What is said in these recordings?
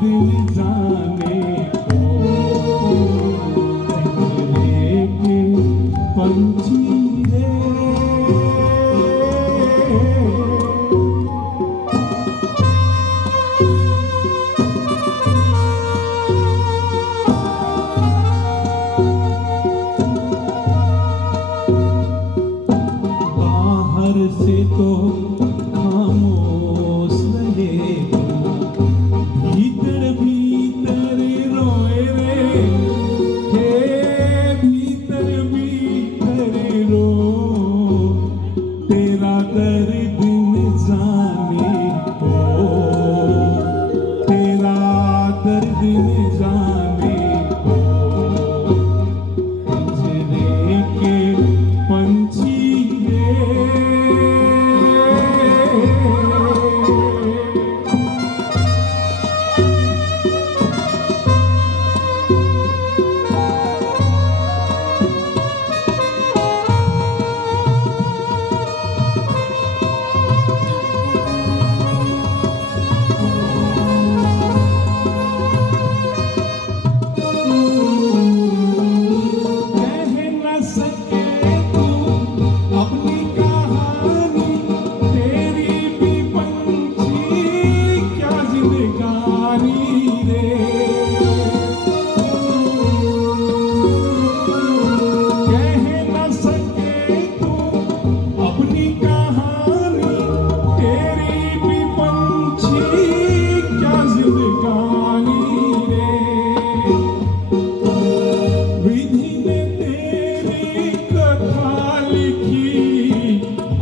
दिन जाने को पिंजरे के पंछी रे। बाहर से तो खामोश रहे, भीतर भीतर रोए रे, हे भीतर भीतर रो, तेरा दर्द न जाने को, तेरा दर्द न जाने को, पिंजरे के पंछी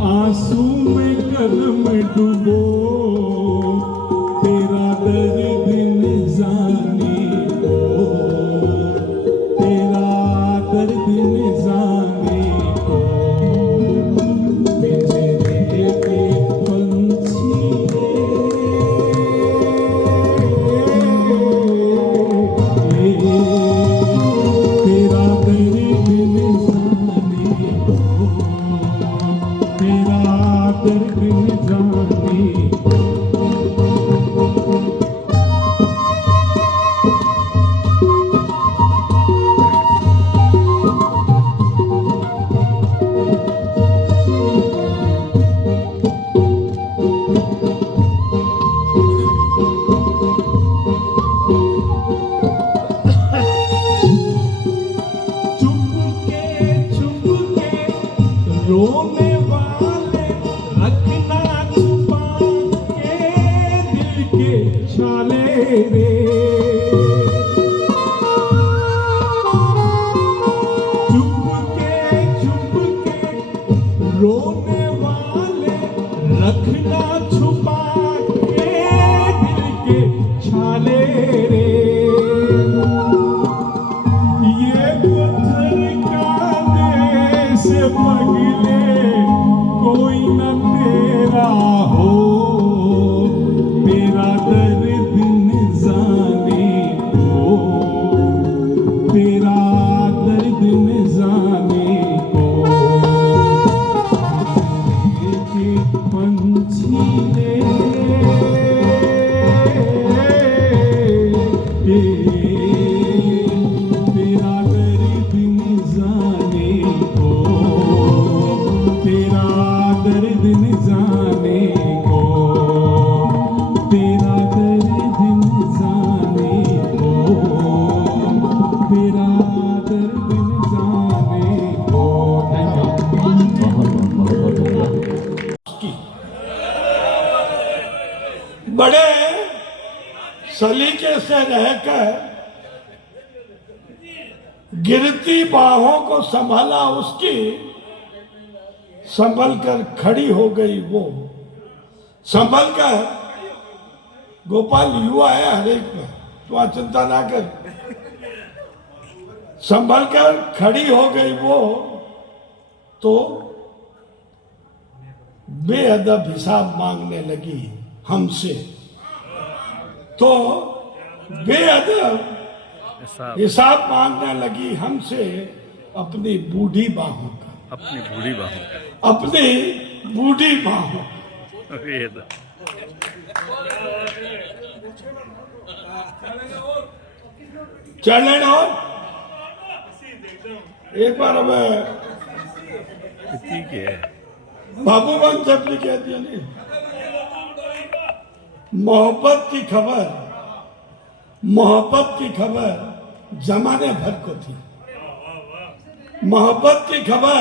आंसू में कदम डूबो, तेरा दर्द न जाने को, तेरा दर्द न जाने को, पिंजरे के पंछी रे, तेरा दर्द न जाने को, तेरा दर्द न जाने को। रोने वाले रखना छुपा के दिल के छाले रे, चुप के रोने वाले रखना छुपा के दिल के छाले रे, ये पत्थर का देश पगले कोई न तेरा हो, तेरा दर्द न जाने को, तेरा दर्द न जाने को, के पंछी रे, तेरा दर्द न जाने को, तेरा दर्द न जाने को, तेरा दर्द न जाने को, तेरा दर्द न जाने को। बड़े सलीके से रहकर गिरती बाहों को संभाला उसकी, संभल कर खड़ी हो गई वो, संभल कर। गोपाल युवा है हर एक में, तो चिंता ना कर, संभल कर खड़ी हो गई वो, तो बेअदब हिसाब मांगने लगी हमसे, तो बेअदब हिसाब मांगने लगी हमसे अपनी बूढ़ी बाहों का, अपनी बूढ़ी बाहों का, अपनी बूढ़ी बाहों। चढ़ लेना और एक बार अब ठीक है। बाबू बन जब कह दिया नहीं। मोहब्बत की खबर जमाने भर को थी। मोहब्बत की खबर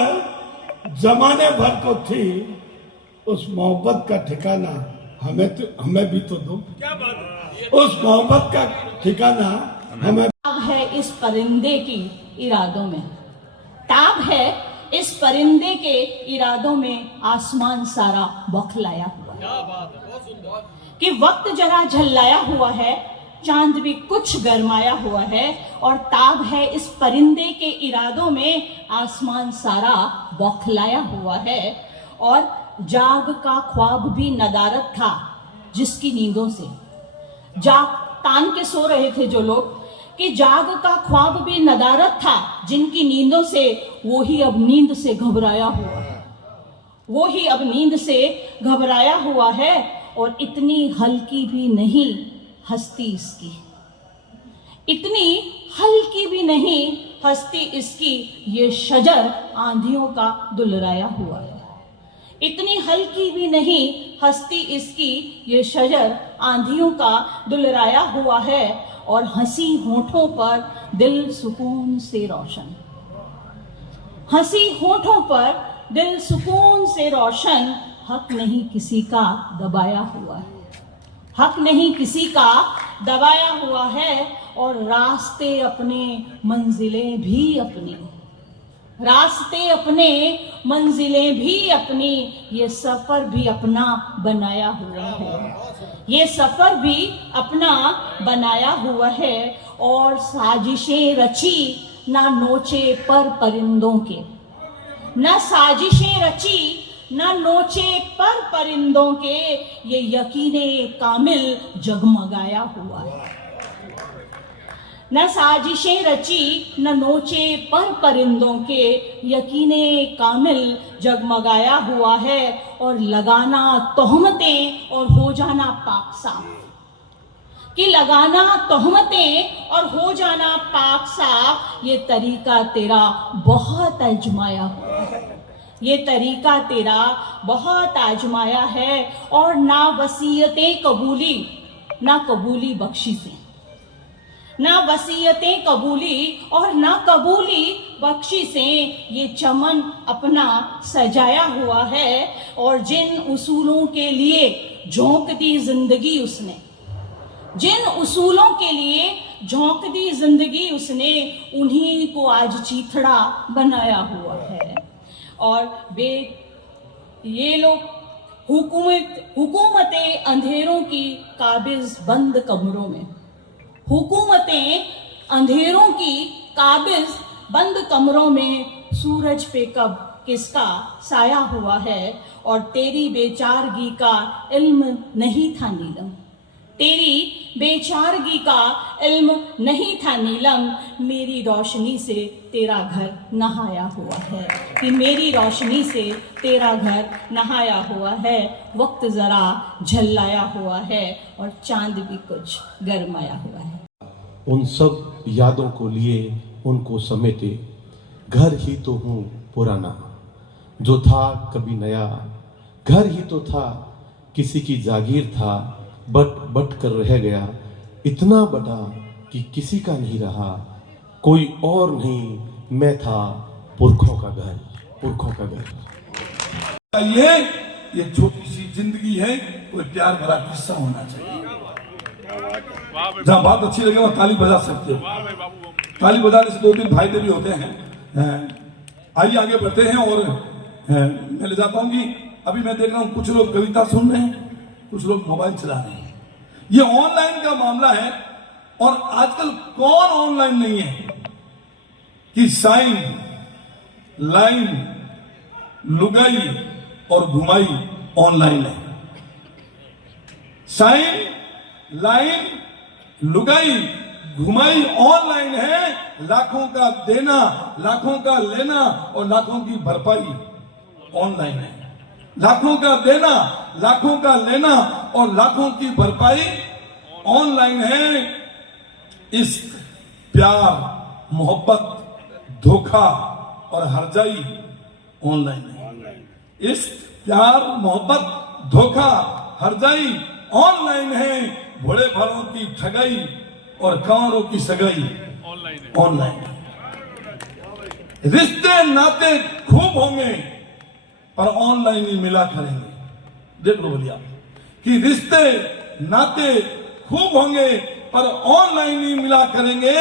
जमाने भर को थी। उस मोहब्बत का ठिकाना हमें भी तो दो। उस मोहब्बत का ठिकाना हमें। ताब है इस परिंदे की इरादों में, ताब है इस परिंदे के इरादों में, आसमान सारा बौखलाया हुआ है कि वक्त जरा झल्लाया हुआ है, चांद भी कुछ गरमाया हुआ है। और ताब है इस परिंदे के इरादों में, आसमान सारा बौखलाया हुआ है। और जाग का ख्वाब भी नदारत था जिसकी नींदों से, जाग तान के सो रहे थे जो लोग, कि जाग का ख्वाब भी नदारत था जिनकी नींदों से, वो ही अब नींद से घबराया हुआ है, वो ही अब नींद से घबराया हुआ है। और इतनी हल्की भी नहीं हस्ती इसकी, इतनी हल्की भी नहीं हस्ती इसकी, ये शजर आंधियों का दुलराया हुआ है। इतनी हल्की भी नहीं हस्ती इसकी, ये शजर आंधियों का दुलराया हुआ है। और हंसी होठों पर दिल सुकून से रोशन, हंसी होठों पर दिल सुकून से रोशन। हक नहीं किसी का दबाया हुआ है, हक नहीं किसी का दबाया हुआ है। और रास्ते अपने मंजिलें भी अपनी, रास्ते अपने मंजिलें भी अपनी, ये सफर भी अपना बनाया हुआ है, ये सफर भी अपना बनाया हुआ है। और साजिशें रची ना नोचे पर परिंदों के, ना साजिशें रची ना नोचे पर परिंदों के, ये यकीने कामिल जगमगाया हुआ है। न साजिशें रची न नोचे पर परिंदों के, यकीने कामिल जगमगाया हुआ है। और लगाना तोहमतें और हो जाना पाक साफ, कि लगाना तोहमतें और हो जाना पाक साफ, ये तरीका तेरा बहुत आजमाया हुआ है, ये तरीका तेरा बहुत आजमाया है। और ना वसीयतें कबूली ना कबूली बख्शी से, ना वसीयतें कबूली और ना कबूली बख्शी से, ये चमन अपना सजाया हुआ है। और जिन उसूलों के लिए झोंक दी जिंदगी उसने, जिन उसूलों के लिए झोंक दी जिंदगी उसने, उन्हीं को आज चीथड़ा बनाया हुआ है। और ये लोग हुकूमतें अंधेरों की काबिज बंद कमरों में, हुकूमतें अंधेरों की काबिज बंद कमरों में, सूरज पे कब किसका साया हुआ है। और तेरी बेचारगी का इल्म नहीं था नीलम, तेरी बेचारगी का इल्म नहीं था नीलम, मेरी रोशनी से तेरा घर नहाया हुआ है, कि मेरी रोशनी से तेरा घर नहाया हुआ है। वक्त जरा झल्लाया हुआ है और चांद भी कुछ गरमाया हुआ है। उन सब यादों को लिए उनको समेटे, घर ही तो हूँ पुराना, जो था कभी नया, घर ही तो था किसी की जागीर था, बट कर रह गया, इतना बड़ा कि किसी का नहीं रहा, कोई और नहीं, मैं था पुरखों का घर, पुरखों का घर। ये छोटी सी जिंदगी है, कोई प्यार भरा किस्सा होना चाहिए। जहाँ बात अच्छी लगे वहाँ ताली बजा सकते हो, ताली बजाने से दो तीन फायदे भी होते हैं। आइए आगे बढ़ते हैं। और मैं ले जाता हूँ कि अभी मैं देख रहा हूँ कुछ लोग कविता सुन रहे हैं, कुछ लोग मोबाइल चला रहे हैं। ये ऑनलाइन का मामला है। और आजकल कौन ऑनलाइन नहीं है कि साइन, लाइन, लुगाई और घुमाई ऑनलाइन है। साइन, लाइन, लुगाई, घुमाई ऑनलाइन है। लाखों का देना, लाखों का लेना और लाखों की भरपाई ऑनलाइन है। लाखों का देना, लाखों का लेना और लाखों की भरपाई ऑनलाइन है इश्क, प्यार, मोहब्बत, धोखा और हरजाई ऑनलाइन है। इश्क, प्यार, मोहब्बत, धोखा, हरजाई ऑनलाइन है। बड़े भालों की ठगाई और कंवरों की सगाई ऑनलाइन है। रिश्ते नाते खूब होंगे पर ऑनलाइन ही मिला करेंगे। देख लो भैया कि रिश्ते नाते खूब होंगे पर ऑनलाइन ही मिला करेंगे।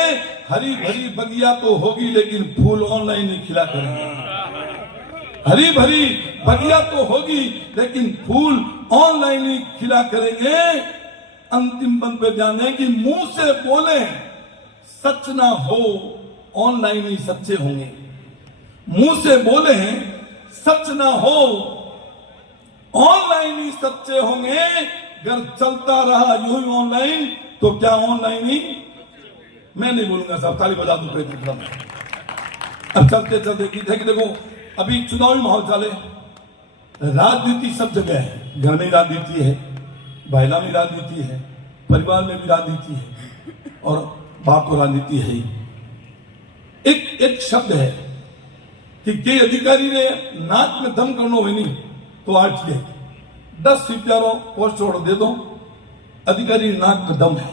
हरी भरी बगिया तो होगी लेकिन फूल ऑनलाइन ही खिला करेंगे। हरी भरी बगिया तो होगी लेकिन फूल ऑनलाइन ही खिला करेंगे। अंतिम बंद पे ध्यान दें कि मुंह से बोले सच ना हो ऑनलाइन ही सच्चे होंगे। मुंह से बोले सच ना हो ऑनलाइन ही सच्चे होंगे। अगर चलता रहा यूं ही ऑनलाइन तो क्या ऑनलाइन ही, मैं नहीं बोलूंगा साहब, ताली बजा दो। अब चलते चलते की थे कि देखो अभी चुनावी माहौल चले, राजनीति सब जगह है। घर में राजनीति है, महिला में राजनीति है, परिवार में भी राजनीति है और बाप को राजनीति है ही। एक शब्द है कि के अधिकारी ने नाक में दम करनो है नहीं तो आरटीआई 10 सीपीआरओ पोस्ट ऑर्डर दे दो, अधिकारी नाक में दम है।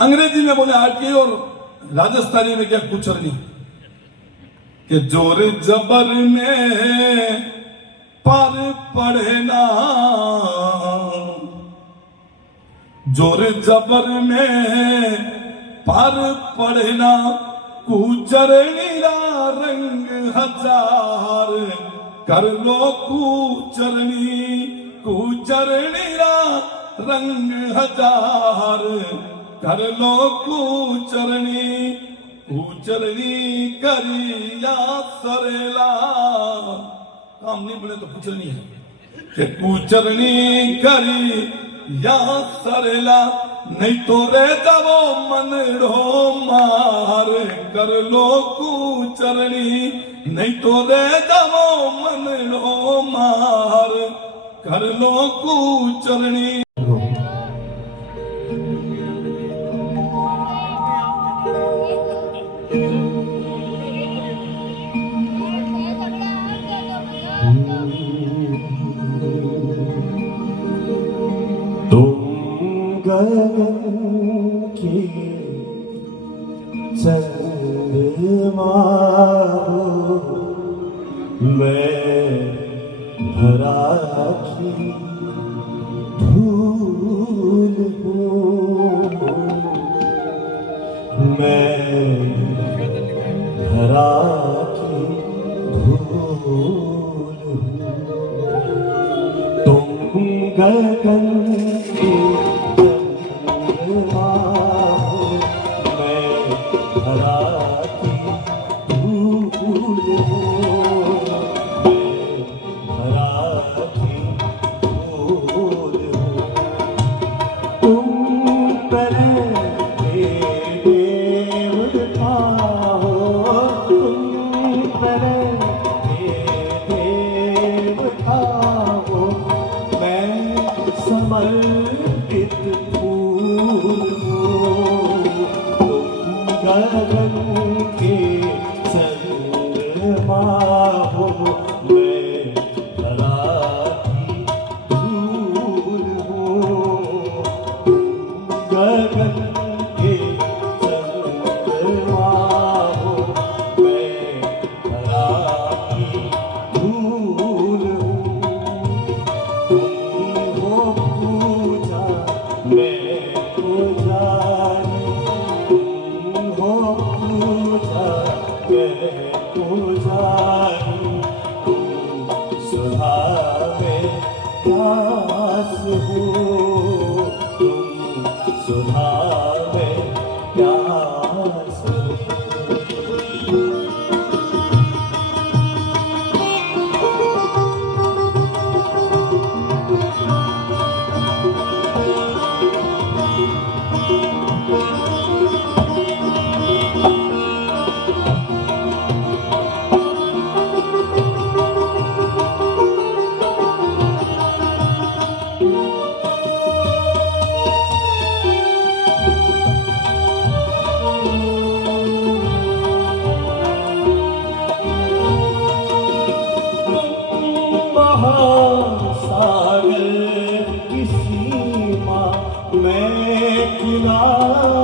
अंग्रेजी में बोले आरटीआई और राजस्थानी में क्या कुछ नहीं कि जोर जबर में पर पढ़े ना, जोर जबर में पर पढ़े ना, कूचरनीरा रंग हजार कर लो कूचरनी, कूचरनीरा रंग हजार कर लो कूचरनी, कूचरनी करिया सरेला। काम नहीं बोले तो कूचरनी है कि कूचरनी करी या सरेला, नहीं तो रह जाओ मन ढो मार कर लो कूचरनी, नहीं तो रह जाओ मन ढो मार कर लो कूचरनी। गगन की चंद्रमा हो, मैं धरा की धूल हूँ, मैं धरा की धूल हूँ। तुम गगन की समर्पित फूल हूँ, गगन के चंद्रमा हो, मैं धरा की धूल हूँ। गगन के चंद्रमा हो, मैं धरा की धूल हूँ। तुम हो पूजा मैं पुजारी, तुम हो पूजा मैं पुजारी, तुम सुधा में प्यास हो, तुम सुधा में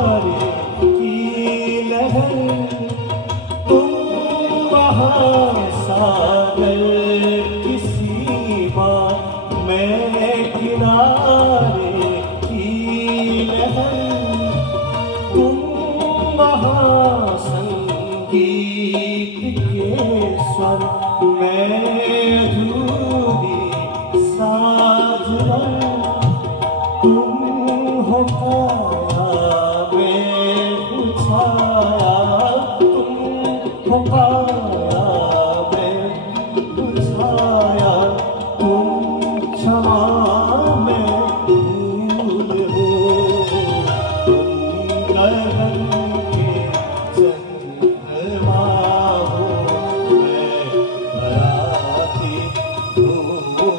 किनारे की लहर, तुम महासागर की सीमा, मैं किनारे की लहर, तुम महासंगीत के स्वर, मैं अधूरी साझवर, तुम हो काया मैं हूँ छाया, तुम हो काया मैं हूँ छाया, तुम क्षमा मैं भूल हो, तुम गगन के चंद्रमा हो, मैं धरा की धूल हूँ,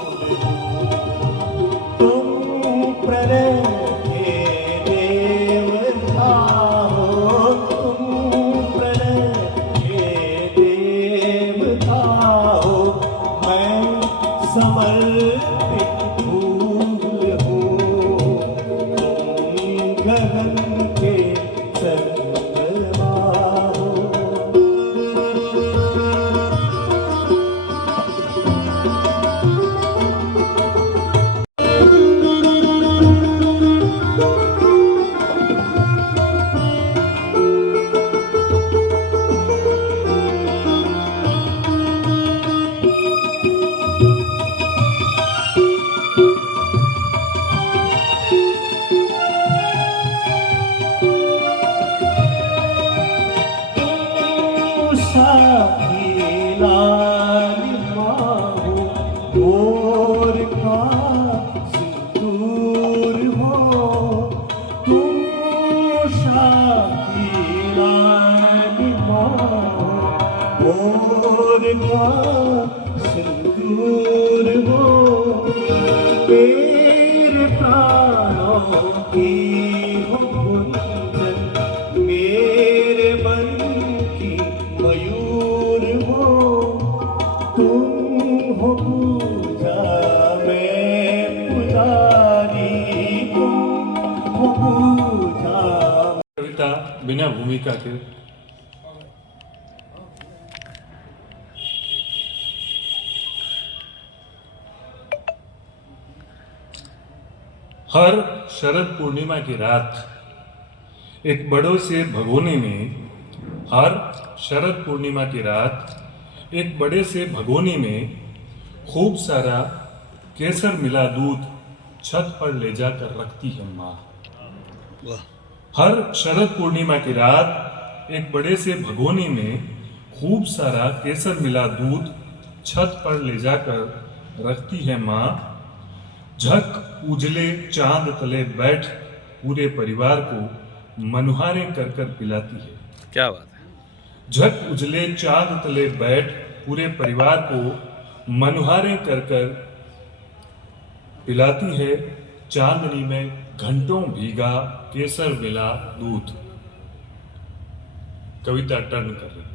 तुम प्रणय के देवता हो, तुम प्रणय के देवता हो, मैं समर्पित फूल हूँ, तुम गगन के चंद्रमा हो। साथी लालिमा हो, भोर का सिंदूर हो, तुम साथी लालिमा हो, भोर का सिंदूर हो, मेरे प्राणों की हो गुंजन, मेरे मन की मयूर हो, तुम हो पूजा मैं पुजारी, तुम हो पूजा। कविता बिना भूमिका के। हर शरद पूर्णिमा की रात एक बड़ों से भगोने में, हर शरद पूर्णिमा की रात एक बड़े से भगोने में खूब सारा केसर मिला दूध छत पर ले जाकर रखती है माँ। हर शरद पूर्णिमा की रात एक बड़े से भगोने में खूब सारा केसर मिला दूध छत पर ले जाकर रखती है माँ। झक उजले चांद तले बैठ पूरे परिवार को मनुहारे कर कर पिलाती है। क्या बात है। झक उजले चांद तले बैठ पूरे परिवार को मनुहारे कर कर पिलाती है। चांदनी में घंटों भीगा केसर मिला दूध। कविता टर्न कर रही है।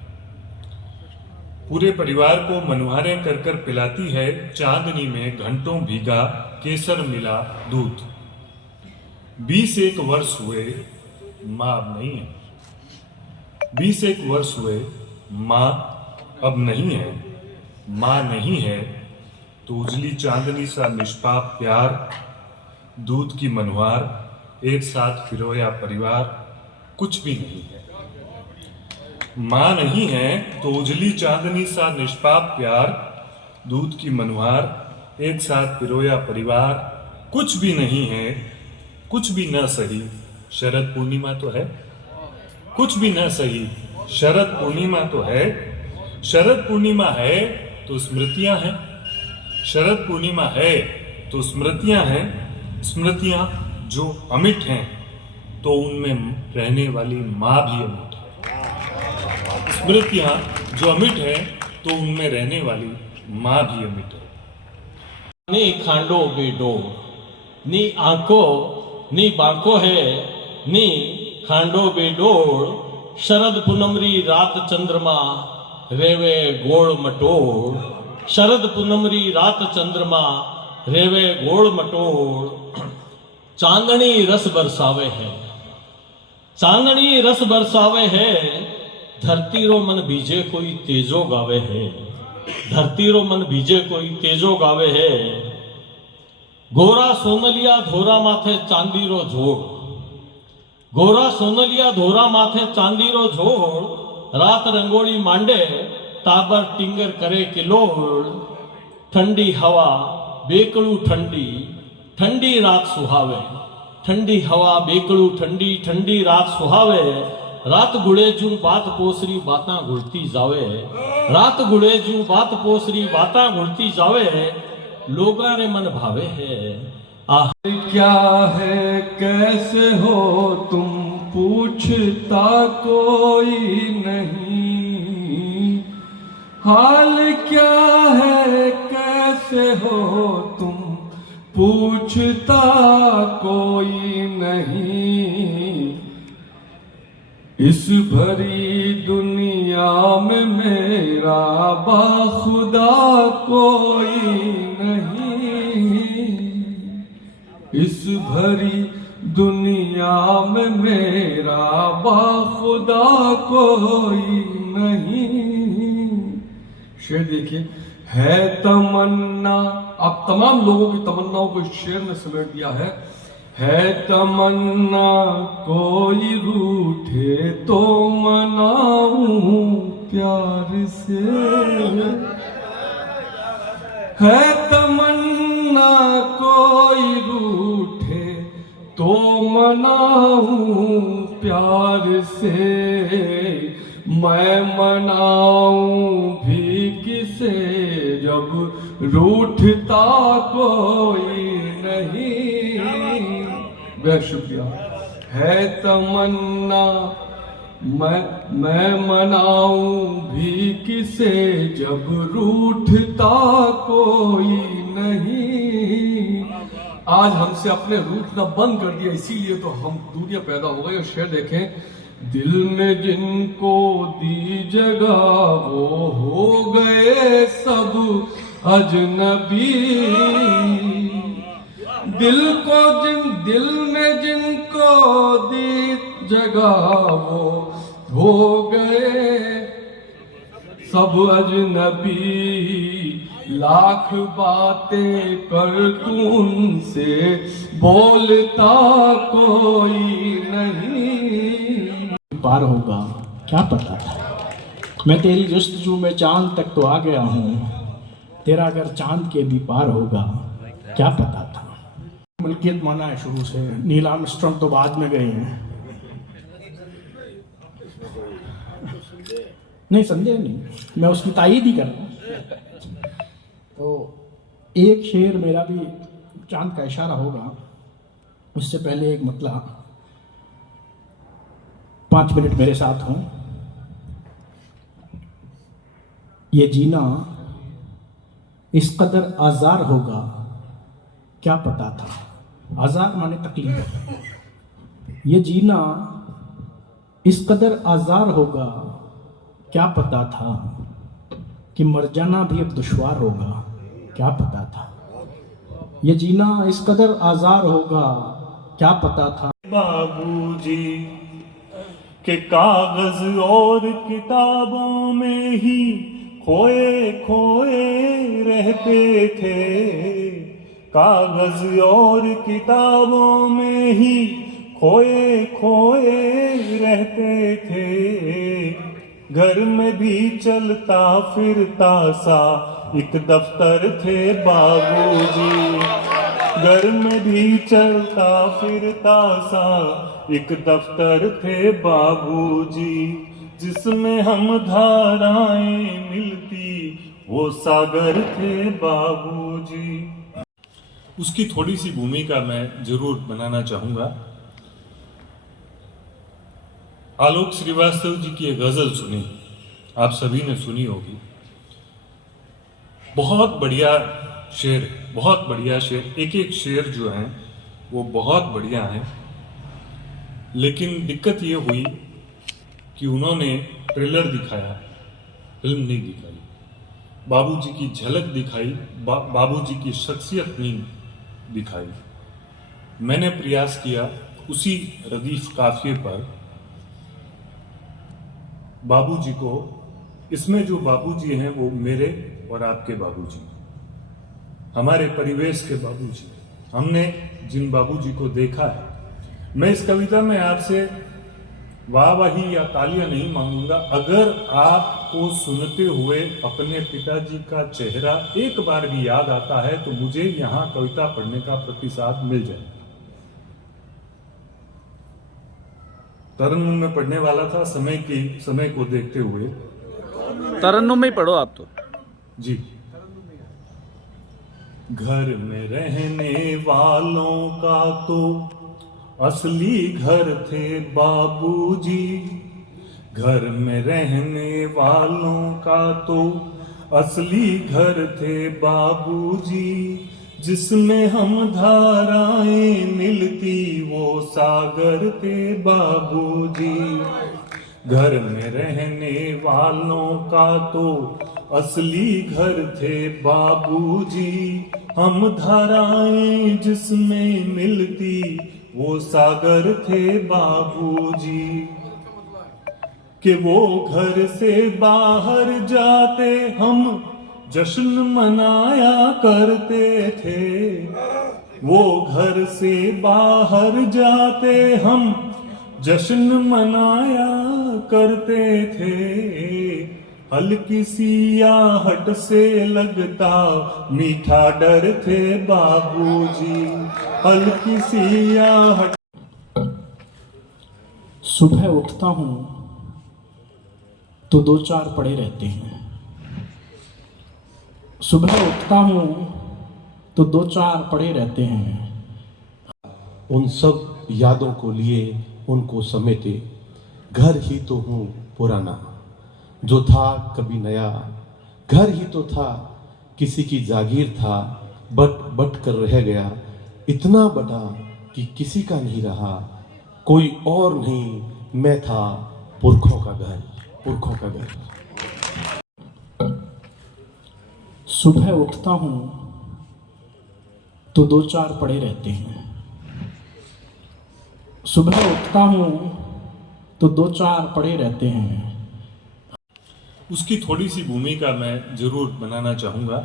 पूरे परिवार को मनुहारे कर कर पिलाती है। चांदनी में घंटों भीगा केसर मिला दूध। 21 वर्ष हुए, माँ अब नहीं है। 21 वर्ष हुए, माँ अब नहीं है। माँ नहीं है तो उजली चांदनी सा निष्पाप प्यार, दूध की मनुहार, एक साथ फिरोया परिवार, कुछ भी नहीं है। माँ नहीं है तो उजली चांदनी सा निष्पाप प्यार, दूध की मनुहार, एक साथ पिरोया परिवार, कुछ भी नहीं है। कुछ भी न सही, शरद पूर्णिमा तो है। कुछ भी न सही, शरद पूर्णिमा तो है। शरद पूर्णिमा है तो स्मृतियां हैं। शरद पूर्णिमा है तो स्मृतियां हैं। स्मृतियां जो अमिट हैं तो उनमें रहने वाली माँ भी अमिट है। स्मृतियां जो अमिट है तो उनमें रहने वाली माँ भी अमिट है। नी खांडो बेडो नी आंको नी बांको है नी खांडो बेडोड़। शरद पूनमरी रात चंद्रमा रेवे गोड़ मटोड़। शरद पूनमरी रात चंद्रमा रेवे गोड़ मटोड़। चांदनी रस बरसावे है चांदनी रस बरसावे है, धरती रो मन बीजे कोई तेजो गावे है। धरती रो मन बीजे कोई तेजो गावे है। गोरा सोनलिया धोरा माथे चांदी रो जोड़, गोरा सोनलिया धोरा माथे चांदी रो जोड़। रात रंगोली मांडे टाबर टिंगर करे किलोड़। ठंडी हवा बेकड़ू ठंडी, ठंडी रात सुहावे। ठंडी हवा बेकड़ू ठंडी, ठंडी रात सुहावे। रात गुड़े जू बात पोसरी बातां घुलती जावे। रात गुड़े जू बात पोसरी बातां घुलती जावे। लोगा रे मन भावे है आह। क्या है कैसे हो तुम पूछता कोई नहीं। हाल क्या है कैसे हो तुम पूछता कोई नहीं। इस भरी दुनिया में मेरा बाखुदा कोई नहीं। इस भरी दुनिया में मेरा बाखुदा कोई नहीं। शेर देखिए, है तमन्ना, आप तमाम लोगों की तमन्नाओं को इस शेर में समेट दिया है तमन्ना कोई रूठे तो मनाऊं प्यार से। है तमन्ना कोई रूठे तो मनाऊं प्यार से। मैं मनाऊं भी किसे जब रूठता कोई नहीं। बहुत शुक्रिया। है तमन्ना मैं मनाऊं भी किसे जब रूठता कोई नहीं। आज हमसे अपने रूठना बंद कर दिया, इसीलिए तो हम दूरियां पैदा हो गई। और शेर देखें, दिल में जिनको दी जगह वो हो गए सब अजनबी। दिल में जिनको दी जगह वो हो गए सब अजनबी। लाख बातें कर तू उनसे बोलता कोई नहीं। पार होगा क्या पता था। मैं तेरी जस्तजू में चांद तक तो आ गया हूँ। तेरा अगर चांद के भी पार होगा क्या पता था। मलकियत माना है शुरू से, नील आर्मस्ट्रांग तो बाद में गए हैं। नहीं, संदेह नहीं, मैं उसकी तायीद ही कर रहा हूँ। तो एक शेर मेरा भी चांद का इशारा होगा। उससे पहले एक मतलब 5 मिनट मेरे साथ हों। ये जीना इस कदर आज़ार होगा क्या पता था। आज़ार माने तकलीफ। ये जीना इस कदर आज़ार होगा क्या पता था कि मर जाना भी अब दुश्वार होगा क्या पता था। ये जीना इस कदर आज़ार होगा क्या पता था। बाबूजी के कागज और किताबों में ही खोए खोए रहते थे। कागज और किताबों में ही खोए खोए रहते थे। घर में भी चलता फिरता सा एक दफ्तर थे बाबूजी। घर में भी चलता फिरता सा एक दफ्तर थे बाबूजी। जिसमें हम धाराएं मिलती वो सागर थे बाबूजी। उसकी थोड़ी सी भूमिका मैं जरूर बनाना चाहूंगा। आलोक श्रीवास्तव जी की एक गजल सुनी, आप सभी ने सुनी होगी। बहुत बढ़िया शेर, बहुत बढ़िया शेर। एक एक शेर जो है वो बहुत बढ़िया है। लेकिन दिक्कत ये हुई कि उन्होंने ट्रेलर दिखाया, फिल्म नहीं दिखाई। बाबूजी की झलक दिखाई, बाबूजी की शख्सियत नहीं दिखाई। मैंने प्रयास किया उसी रदीफ काफिये पर बाबूजी को, इसमें जो बाबूजी हैं वो मेरे और आपके बाबूजी, हमारे परिवेश के बाबूजी, हमने जिन बाबूजी को देखा है। मैं इस कविता में आपसे वाहवाही या तालियां नहीं मांगूंगा, अगर आपको सुनते हुए अपने पिताजी का चेहरा एक बार भी याद आता है तो मुझे यहां कविता पढ़ने का प्रतिसाद मिल जाए। तरन्नुम में पढ़ने वाला था समय को देखते हुए। तरन्नुम में ही पढ़ो आप तो। जी। घर में रहने वालों का तो असली घर थे बाबूजी, घर में रहने वालों का तो असली घर थे बाबूजी, जिसमें हम धाराएं मिलती वो सागर थे बाबूजी। घर में रहने वालों का तो असली घर थे बाबूजी, हम धाराएं जिसमें मिलती वो सागर थे बाबूजी। कि वो घर से बाहर जाते हम जश्न मनाया करते थे, वो घर से बाहर जाते हम जश्न मनाया करते थे। हल्की सी आहट से लगता मीठा डर थे बाबूजी, हल्की सी आहट। सुबह उठता हूँ तो दो चार पड़े रहते हैं, सुबह उठता हूँ तो दो चार पड़े रहते हैं। उन सब यादों को लिए उनको समेटे, घर ही तो हूँ पुराना, जो था कभी नया। घर ही तो था, किसी की जागीर था, बट कर रह गया, इतना बड़ा कि किसी का नहीं रहा, कोई और नहीं, मैं था पुरखों का घर, पुरखों का घर। सुबह उठता हूँ तो दो चार पड़े रहते हैं, सुबह उठता हूँ तो दो चार पड़े रहते हैं। उसकी थोड़ी सी भूमिका मैं जरूर बनाना चाहूंगा।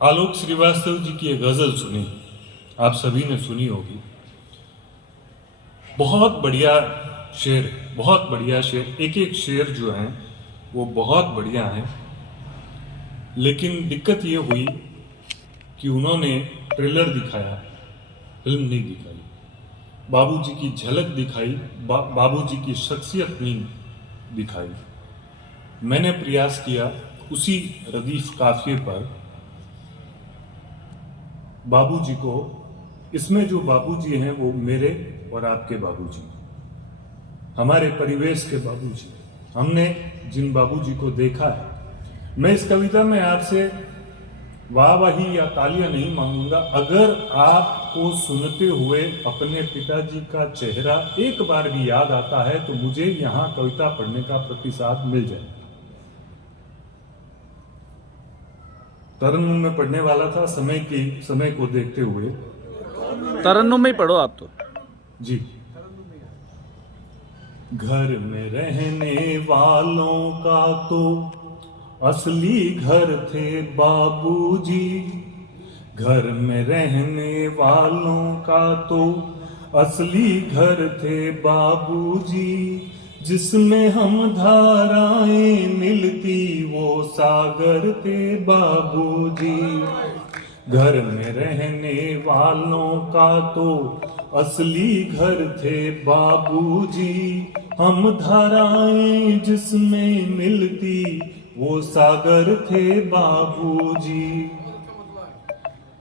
आलोक श्रीवास्तव जी की एक गजल सुनी, आप सभी ने सुनी होगी। बहुत बढ़िया शेर, बहुत बढ़िया शेर, एक एक शेर जो है वो बहुत बढ़िया है। लेकिन दिक्कत ये हुई कि उन्होंने ट्रेलर दिखाया, फिल्म नहीं दिखाई, बाबूजी की झलक दिखाई, बाबूजी की शख्सियत नहीं दिखाई। मैंने प्रयास किया उसी रदीफ काफिए पर बाबूजी को, इसमें जो बाबूजी हैं वो मेरे और आपके बाबूजी, हमारे परिवेश के बाबूजी, हमने जिन बाबूजी को देखा है। मैं इस कविता में आपसे वाहवाही या तालियां नहीं मांगूंगा, अगर आपको सुनते हुए अपने पिताजी का चेहरा एक बार भी याद आता है तो मुझे यहां कविता पढ़ने का प्रतिसाद मिल जाए। तरन्नुम में पढ़ने वाला था समय को देखते हुए। तरन्नुम में ही पढ़ो आप तो। जी। घर में रहने वालों का तो असली घर थे बाबूजी, घर में रहने वालों का तो असली घर थे बाबूजी, जिसमें हम धाराएं मिलती वो सागर थे बाबूजी। घर में रहने वालों का तो असली घर थे बाबूजी, हम धाराएं जिसमें मिलती वो सागर थे बाबूजी।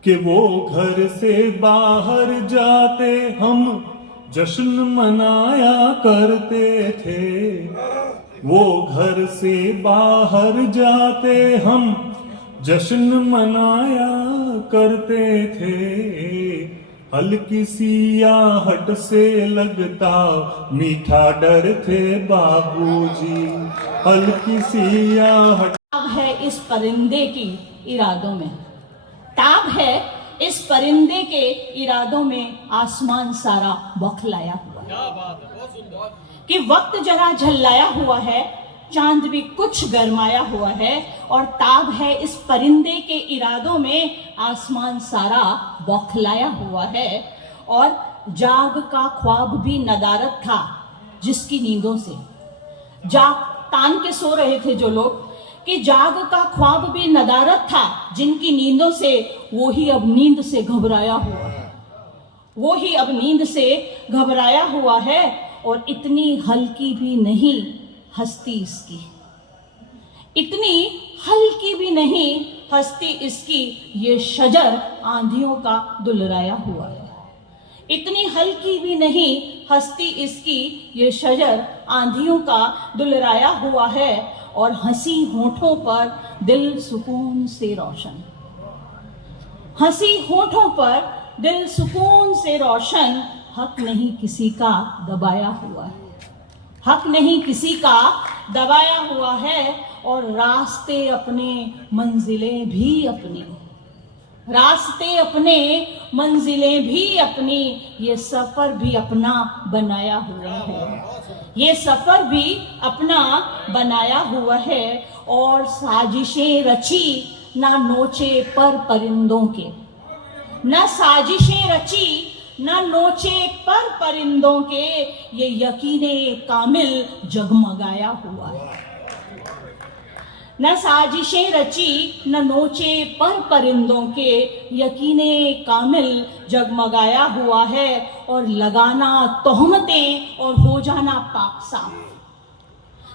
कि वो घर से बाहर जाते हम जश्न मनाया करते थे, वो घर से बाहर जाते हम जश्न मनाया करते थे। हल्की सी आहट से लगता मीठा डर थे बाबूजी, हल्की सी आहट। ताब है इस परिंदे की इरादों में, ताब है इस परिंदे के इरादों में, आसमान सारा बौखलाया हुआ कि वक्त जरा झल्लाया हुआ है, चांद भी कुछ गरमाया हुआ है, और ताब है इस परिंदे के इरादों में, आसमान सारा बौखलाया हुआ है। और जाग का ख्वाब भी नदारत था जिसकी नींदों से, जाग तान के सो रहे थे जो लोग, कि जाग का ख्वाब भी नदारत था जिनकी नींदों से, वो ही अब नींद से घबराया हुआ है, वो ही अब नींद से घबराया हुआ है। और इतनी हल्की भी नहीं हस्ती इसकी, इतनी हल्की भी नहीं हस्ती इसकी, ये शजर आंधियों का दुलराया हुआ है। इतनी हल्की भी नहीं हस्ती इसकी, ये शजर आंधियों का दुलराया हुआ है। और हंसी होठों पर दिल सुकून से रोशन, हंसी होठों पर दिल सुकून से रोशन, हक नहीं किसी का दबाया हुआ है, हक नहीं किसी का दबाया हुआ है। और रास्ते अपने मंजिलें भी अपनी, रास्ते अपने मंजिलें भी अपनी, ये सफर भी अपना बनाया हुआ है, ये सफर भी अपना बनाया हुआ है। और साजिशें रची ना नोचे पर परिंदों के, न साजिशें रची न नोचे पर परिंदों के, ये यकीने कामिल जगमगाया हुआ है। न साजिशें रची न नोचे पर परिंदों के, यकीने कामिल जगमगाया हुआ है। और लगाना तोहमतें और हो जाना पाक साफ,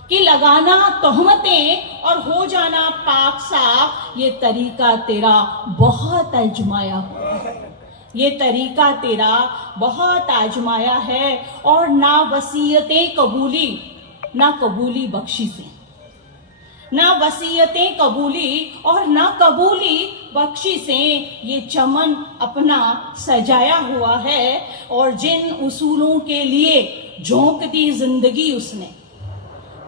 कि लगाना तोहमतें और हो जाना पाक साफ, ये तरीका तेरा बहुत आजमाया हुआ है, ये तरीका तेरा बहुत आजमाया है। और ना वसीयतें कबूली ना कबूली बख्शी से, ना वसीयतें कबूली और ना कबूली बख्शी से, ये चमन अपना सजाया हुआ है। और जिन उसूलों के लिए झोंक दी जिंदगी उसने,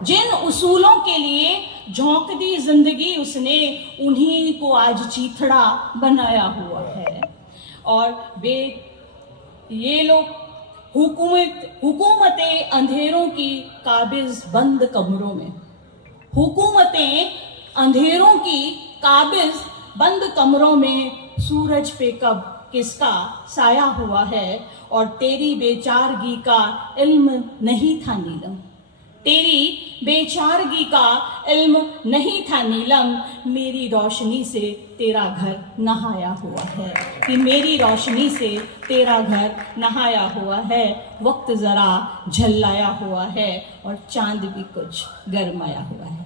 जिन उसूलों के लिए झोंक दी जिंदगी उसने, उन्हीं को आज चीथड़ा बनाया हुआ है। और ये लोग हुकूमतें अंधेरों की काबिज बंद कमरों में, हुकूमतें अंधेरों की काबिज बंद कमरों में, सूरज पे कब किसका साया हुआ है। और तेरी बेचारगी का इल्म नहीं था नीलम, तेरी बेचारगी का इल्म नहीं था नीलम, मेरी रोशनी से तेरा घर नहाया हुआ है, कि मेरी रोशनी से तेरा घर नहाया हुआ है। वक्त जरा झल्लाया हुआ है और चांद भी कुछ गरमाया हुआ है।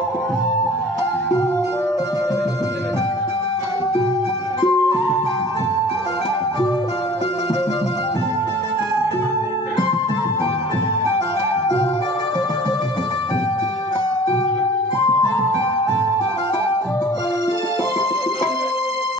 है।